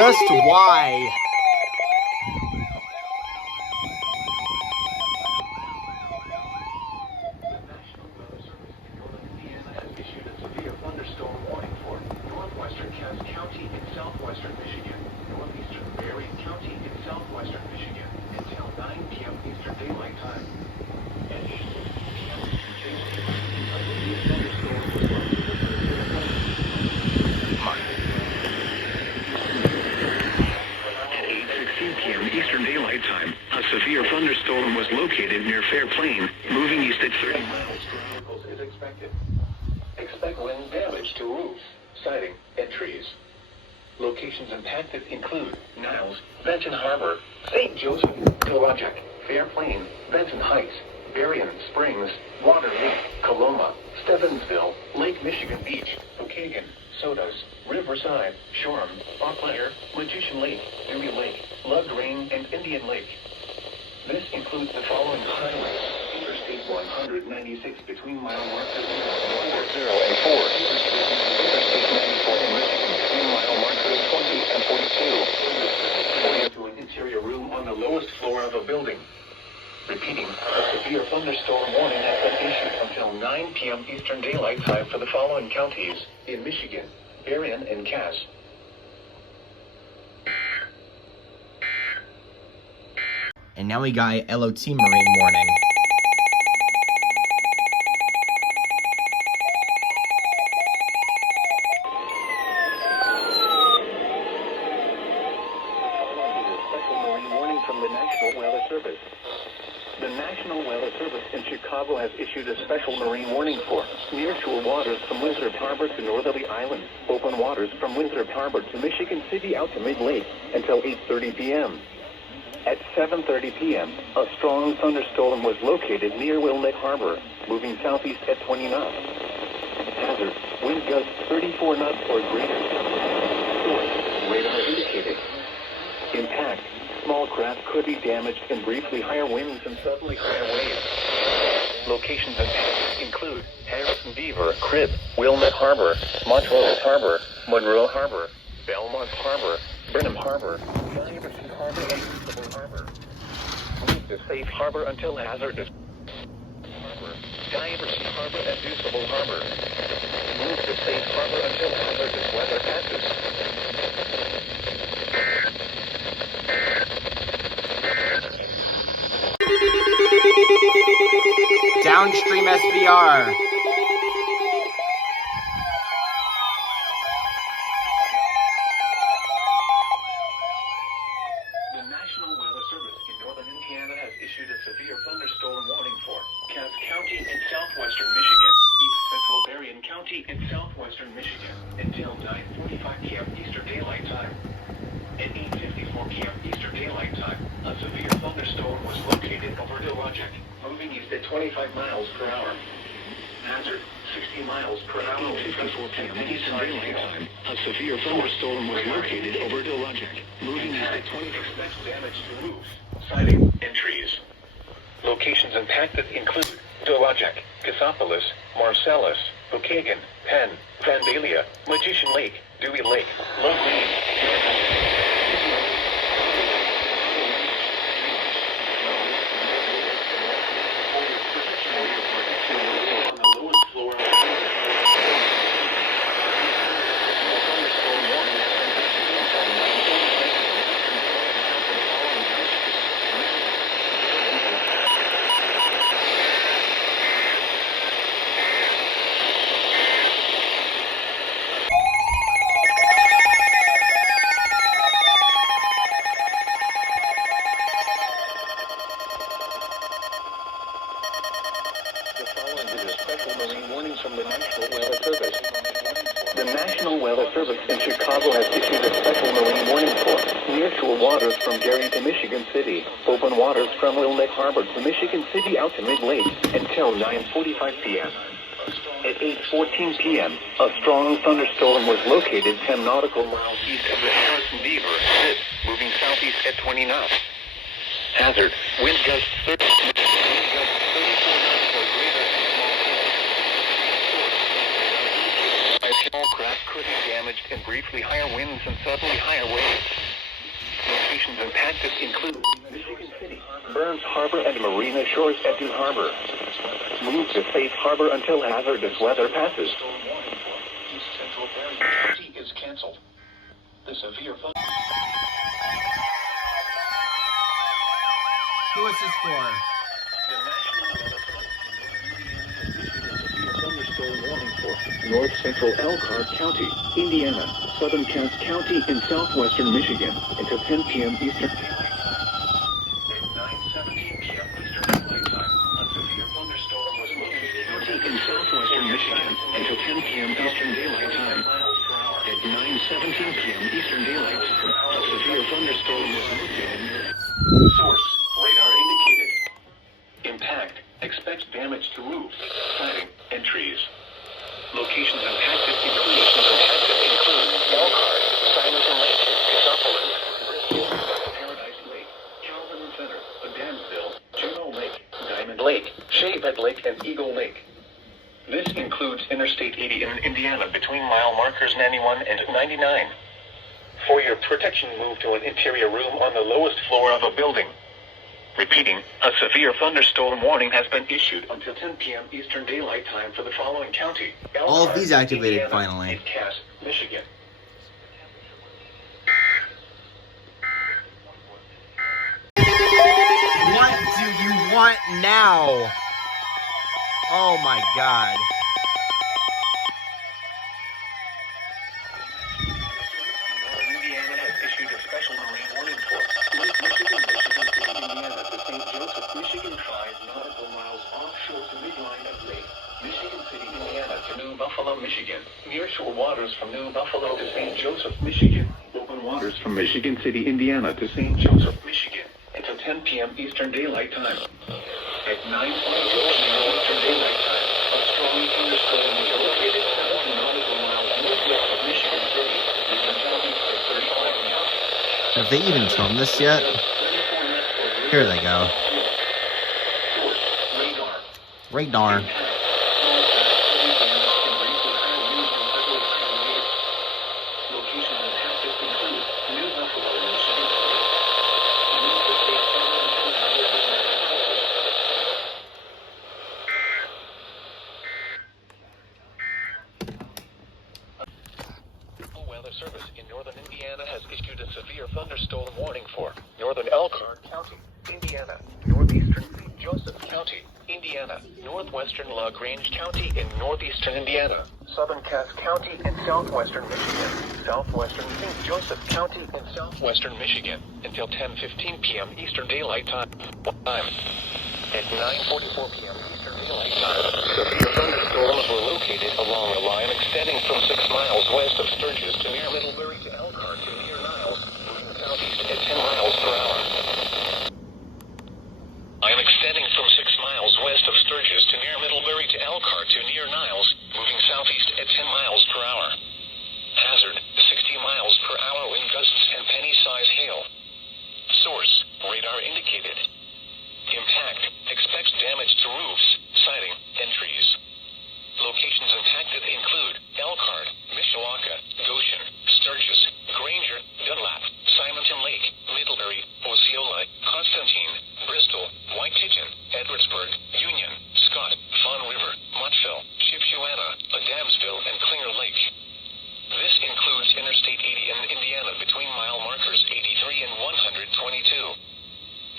Just why? Thunderstorm warning for northwestern Cass County in southwestern Michigan, northeastern Berrien County in southwestern Michigan until 9 p.m. Eastern Daylight Time. At 8 p.m. At 8:16 p.m. Eastern Daylight Time, a severe thunderstorm was located near Fair Plain, moving east at 30 miles per hour is expected. Expect wind damage to roofs, siding, and trees. Locations impacted include Niles, Benton Harbor, St. Joseph, Pelagic, Fair Plain, Benton Heights, Berrien Springs, Water Lake, Coloma, Stevensville, Lake Michigan Beach, Pokagon, Sodas, Riverside, Shoreham, Eau Magician Lake, Dewey Lake, LaGrange, and Indian Lake. This includes the following highways: Interstate 196 between mile markers 0 and 4, Interstate 94 in Michigan between mile markers 20 and 42, to an interior room on the lowest floor of a building. Repeating, a severe thunderstorm warning has been issued until 9 p.m. Eastern Daylight Time for the following counties in Michigan: Berrien and Cass. And now we got LOT Marine warning. The National Weather Service in Chicago has issued a special marine warning for nearshore waters from Winthrop Harbor to Northerly Island, open waters from Winthrop Harbor to Michigan City out to Mid-Lake until 8:30 p.m. At 7:30 p.m., a strong thunderstorm was located near Wilmette Harbor, moving southeast at 20 knots. Hazard, wind gusts 34 knots or greater. Source, radar indicated. Impact, small craft could be damaged in briefly higher winds and suddenly higher waves. Locations include Harrison Beaver, Crib, Wilmette Harbor, Montrose Harbor, Monroe Harbor, Belmont Harbor, Brenham Harbor, Stuyvesant Harbor, and Deuceable Harbor. Move to safe harbor until hazardous harbor. Stuyvesant Harbor and Deuceable Harbor. Move to safe harbor until hazardous weather passes. Downstream SVR. The National Weather Service in northern Indiana has issued a severe thunderstorm warning for Cass County in southwestern Michigan, east central Berrien County in southwestern Michigan, until 9:45 p.m. Eastern Daylight Time. At 8:54 p.m. Eastern Daylight Time, a severe thunderstorm was located over Pelagic, moving east at 25 miles per hour. Hazard, 60 miles per hour. At 8:54 p.m. Eastern Daylight Time, a severe thunderstorm was located over Pelagic, moving east at 20. Expect damage to roofs, siding, and trees. Locations impacted include Pelagic, Cassopolis, Marcellus, Pokagon, Penn, Vandalia, Magician Lake, Dewey Lake, LaGrange. From the National Weather Service. The National Weather Service in Chicago has issued a special marine warning for nearshore waters from Gary to Michigan City, open waters from Wilmette Harbor to Michigan City out to Mid-Lake until 9:45 p.m. At 8:14 p.m., a strong thunderstorm was located 10 nautical miles east of the Harrison Beaver, moving southeast at 20 knots. Hazard, wind gusts 34 knots or greater. Small craft could be damaged and briefly higher winds and suddenly higher waves. Locations impacted include Michigan City, Burns Harbor, and Marina Shores at Dune Harbor. Move to safe harbor until hazardous weather passes. East Central County is canceled. The severe Who is this for? The National Thunderstorm warning for North Central Elkhart County, Indiana, Southern Cass County, and southwestern Michigan until 10 p.m. Eastern Daylight Time. At 9:17 p.m. Eastern Daylight Time, a severe thunderstorm was located in southwestern Michigan until 10 p.m. Eastern Daylight Time. At 9:17 p.m. Eastern Daylight Time, a severe thunderstorm was located. Source: radar indicated. Impact: expect damage to roofs, siding, and trees. Locations impacted include Elkhart, Simonton Lake, Cumberland, Bristol, Paradise Lake, Calvin Center, Adamsville, Juneau Lake, Diamond Lake, Shapehead Lake, and Eagle Lake. This includes Interstate 80 in Indiana between mile markers 91 and 99. For your protection, move to an interior room on the lowest floor of a building. Repeating, a severe thunderstorm warning has been issued until 10 p.m. Eastern Daylight Time for the following county: All of these activated Indiana, finally. and Cass, Michigan. What do you want now? Oh my god. Indiana has issued a special marine warning for Lake Michigan, Michigan City, Indiana to St. Joseph, Michigan, 5 nautical miles offshore to midline of Lake Michigan City, Indiana to New Buffalo, Michigan. Nearshore waters from New Buffalo to St. Joseph, Michigan. Open waters from Michigan City, Indiana to St. Joseph, Michigan until 10 p.m. Eastern Daylight Time. At 9:22 p.m. Eastern Daylight Time, a strong thunderstorm was located 7 nautical miles northwest of Michigan City. Have they even filmed this yet? Here they go. Radar. Weather Service in northern Indiana has issued a severe thunderstorm warning for northern Elkhart County, Indiana, northeastern St. Joseph County, Indiana, northwestern La Grange County in northeastern Indiana, southern Cass County in southwestern Michigan, southwestern St. Joseph County in southwestern Michigan until 10:15 p.m. Eastern Daylight Time. At 9:44 p.m. Eastern Daylight Time, severe thunderstorms were located along a line extending from 6 miles west of Sturgis to near Middlebury to Elkhart to near Niles, moving southeast at 10 miles per hour. Line extending from 6 miles west of Sturgis to near Middlebury to Elkhart to near Niles, moving southeast at 10 miles per hour. Hazard: 60 miles per hour wind gusts and penny-size hail. Source: radar indicated. Impact: expect damage to roofs, siding, and trees. Locations impacted include Elkhart, Mishawaka, Goshen, Sturgis, Granger, Dunlap, Simonton Lake, Middlebury, Osceola, Constantine, Bristol, White Pigeon, Edwardsburg, Union, Scott, Fawn River, Montville, Shipshewana, Adamsville, and Klinger Lake. This includes Interstate 80 in Indiana between mile markers 83 and 122.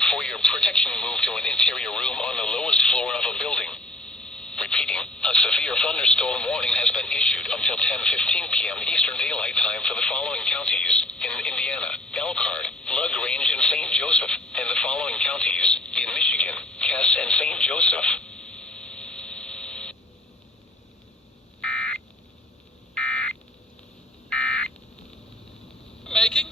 For your protection, move to an interior room on the lowest floor of a building. Repeating, a severe thunderstorm warning has been issued until 10:15 p.m. Eastern Daylight Time for the following counties in Indiana: Elkhart, La Grange, and St. Joseph, and the following counties in Michigan: Cass and St. Joseph. Making?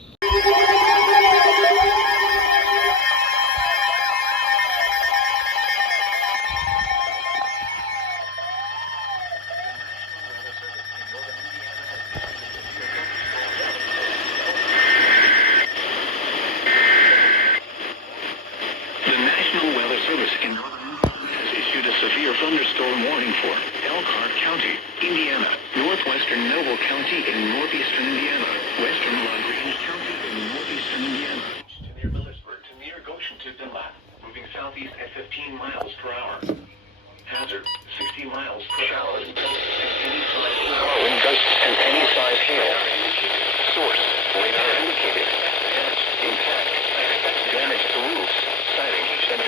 The National Weather Service in northern Indiana has issued thunderstorm warning for Elkhart County, Indiana, northwestern Noble County in northeastern Indiana, western LaGrange County in northeastern Indiana, to near Millersburg to near Goshen to Dunlap, moving southeast at 15 miles per hour. Hazard, 60 miles per hour. Wind gusts and any size hail. Source, radar indicated. Damage intact. Damage to roofs, siding, and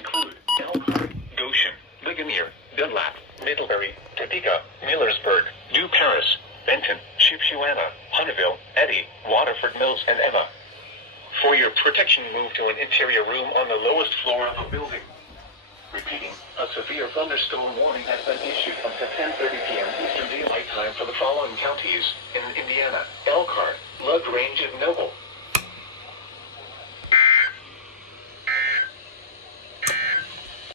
include Elkhart, Goshen, Ligonier, Dunlap, Middlebury, Topeka, Millersburg, New Paris, Benton, Shipshewana, Hunteville, Eddy, Waterford Mills, and Emma. For your protection, move to an interior room on the lowest floor of the building. Repeating, a severe thunderstorm warning has been issued until 10:30 p.m. Eastern Daylight Time for the following counties in Indiana: Elkhart, LaGrange, and Noble.